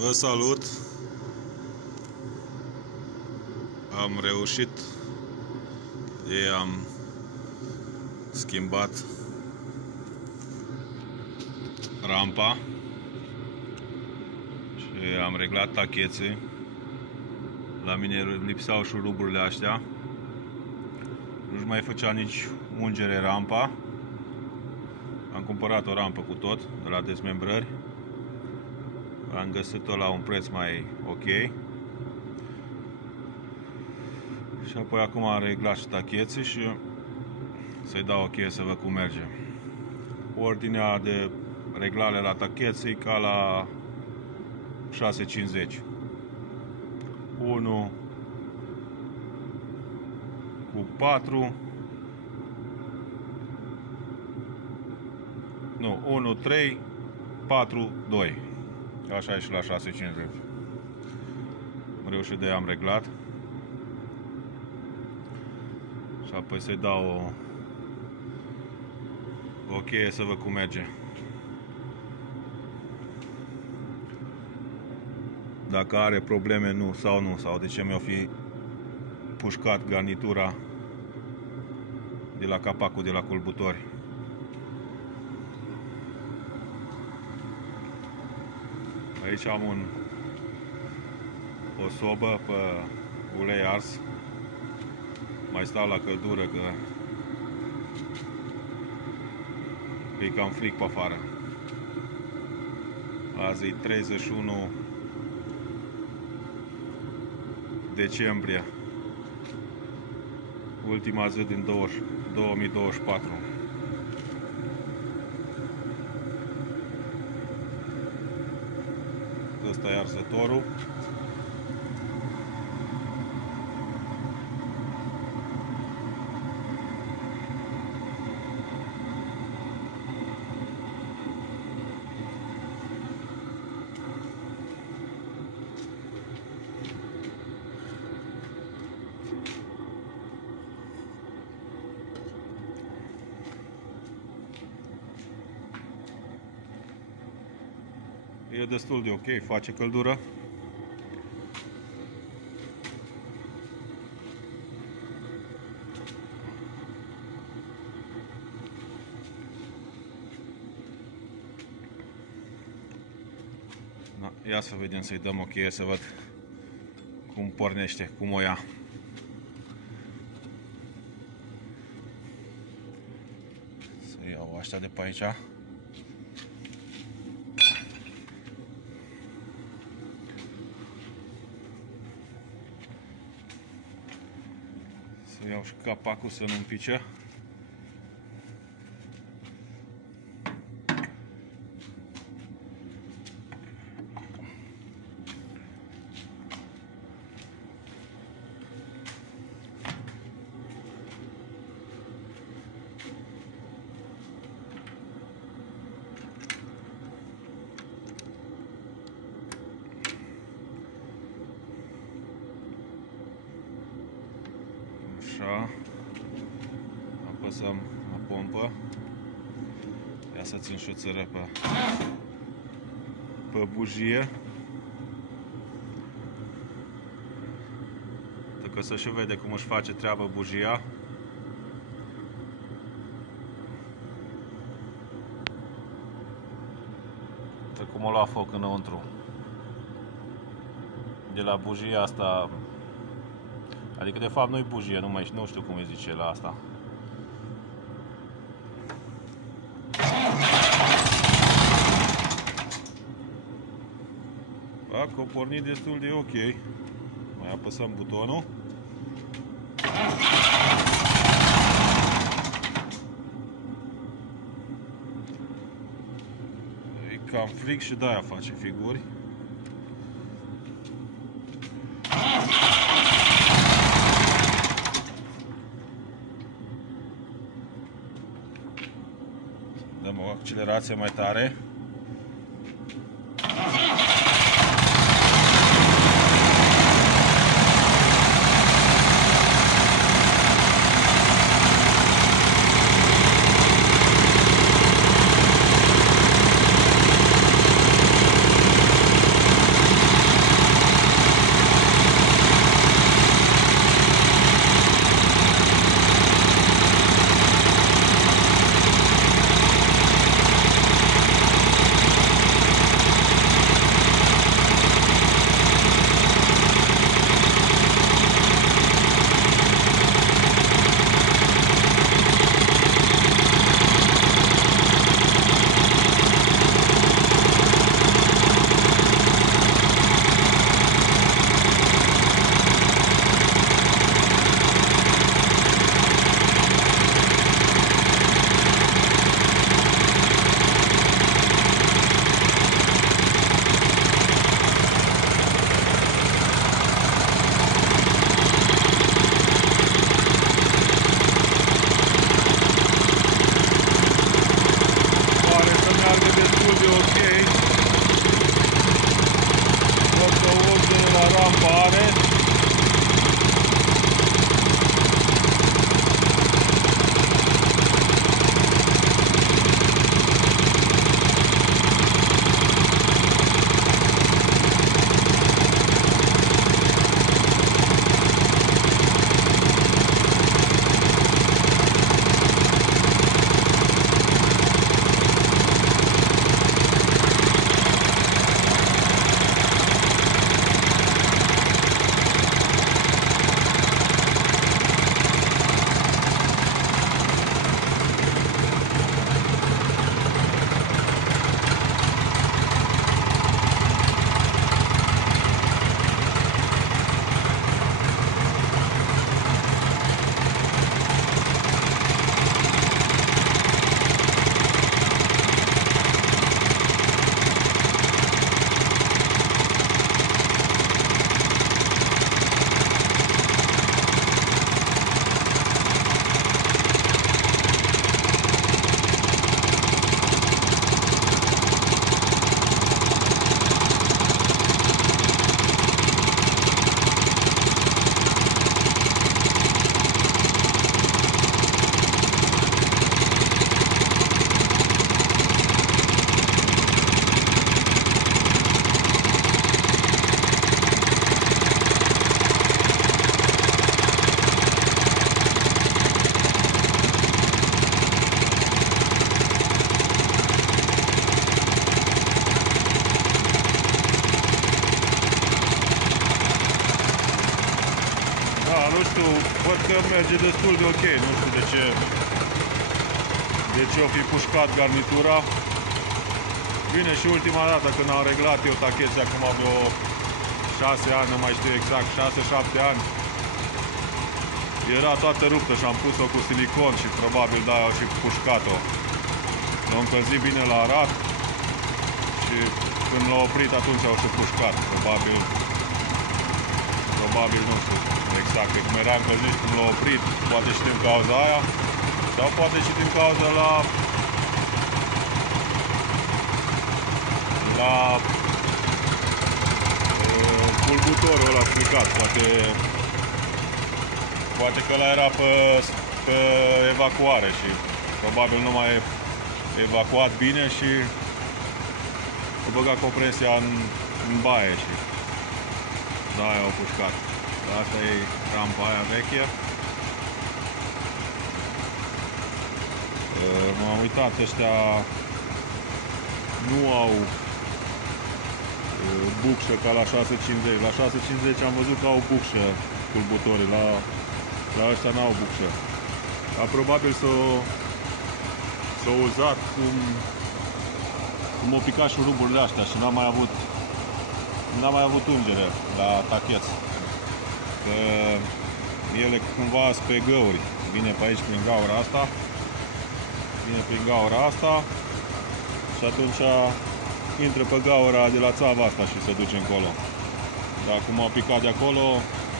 Vă salut! Am reușit. Am schimbat rampa și am reglat tacheții. La mine lipseau șuruburile astea. Nu-și mai făcea nici ungere rampa. Am cumpărat o rampă cu tot de la dezmembrări. Am găsit-o la un preț mai ok. Și apoi acum am reglat și tacheții și să-i dau ok să văd cum merge. Ordinea de reglare la tacheții ca la 650. 1 cu 4. Nu, 1, 3, 4, 2. Așa e și la 650. Am reușit de am reglat. Și apoi să-i dau o cheie să văd cum merge. Dacă are probleme nu, sau de ce mi-o fi pușcat garnitura de la capacul de la culbutori. Aici am o sobă pe ulei ars. Mai stau la căldură că e cam frig pe afară. Azi e 31 decembrie, ultima zi din 2024. Ăsta e arzătorul. E destul de ok, face căldură. Da, ia să vedem, să-i dăm ok, să văd cum pornește, cum o ia. Să iau ăștia de pe aici. Să iau și capacul să nu împice. Așa, apăsăm la pompă. Ia să țin și o țără pe bujie. Dacă să și vede cum își face treaba bujia. Uite cum o lua foc înăuntru. De la bujia asta. Adică de fapt nu-i bujie, nu știu cum îi zice la asta. Dacă o porni destul de ok. Mai apăsăm butonul. E cam frig și de-aia face figuri. Dăm o accelerație mai tare. văd că merge destul de ok. Nu știu de ce o fi pușcat garnitura. Bine, și ultima dată când am reglat eu tacheții, acum vreo 6 ani, nu mai știu exact, 6-7 ani, era toată ruptă și am pus-o cu silicon și probabil de-aia au și pușcat-o. L-au încălzit bine la arat și când l-au oprit atunci au și pușcat. Probabil nu știu exact, cum era încălzit și când l-au oprit, poate și din cauza aia sau poate și din cauza la culbutorul ăla stricat, poate că ăla era pe evacuare și probabil nu mai evacuat bine și a băgat compresia în baie și da-aia au pușcat. Asta e rampa aia veche. M-am uitat, ăștia nu au bucșă ca la 650. La 650 am văzut că au bucșă culbutorii, la ăștia n-au bucșă. Dar probabil s-au uzat cum o picat șuruburile astea și n-am mai avut ungere la tacheț. Că ele cumva sunt pe găuri. Vine pe aici prin gaura asta. Și atunci intră pe gaura de la țava asta și se duce încolo. Dar cum au picat de acolo,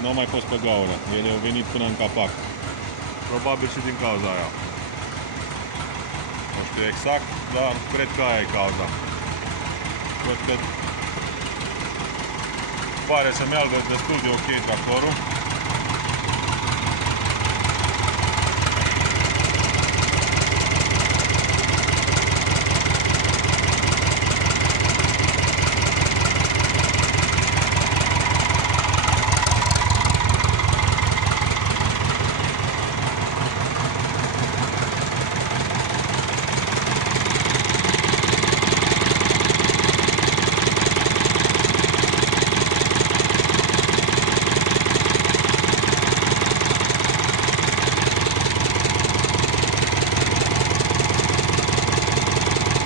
nu au mai fost pe gaură. Ele au venit până în capac. Probabil și din cauza aia. Nu știu exact, dar cred că aia e cauza. Cred că pare să meargă destul de ok tractorul.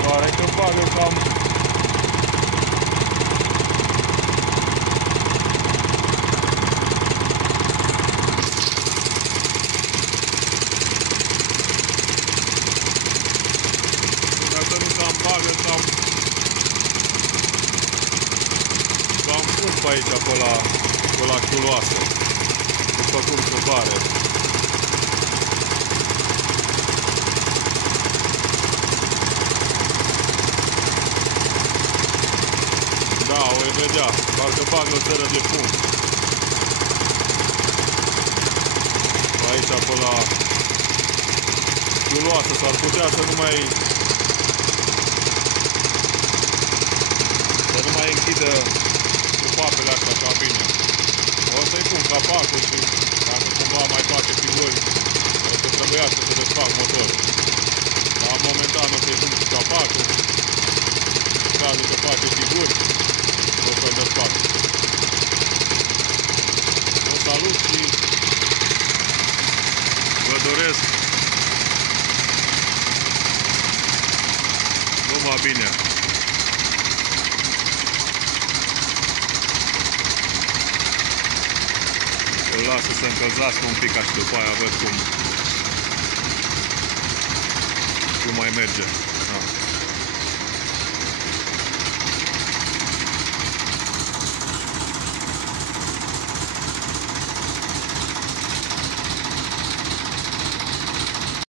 Pare că bagă cam dacă nu cam bagă cam pus pe aici pe la chuloasă, după cum se pare. Da, o vei vedea, parcă bagă o țără de fum. Aici, pe la chuloasă, s-ar putea să nu mai închidă cu papele astea ca bine. O să-i pun capacul și dacă cumva mai face figuri, o să trebuiască să desfac motorul. Dar momentan o să-i pun capacul, în cazul că face figuri, o să-l desfac. Vă salut și vă doresc numai bine. Îl las să se încălzească un pic și după aia văd cum mai merge.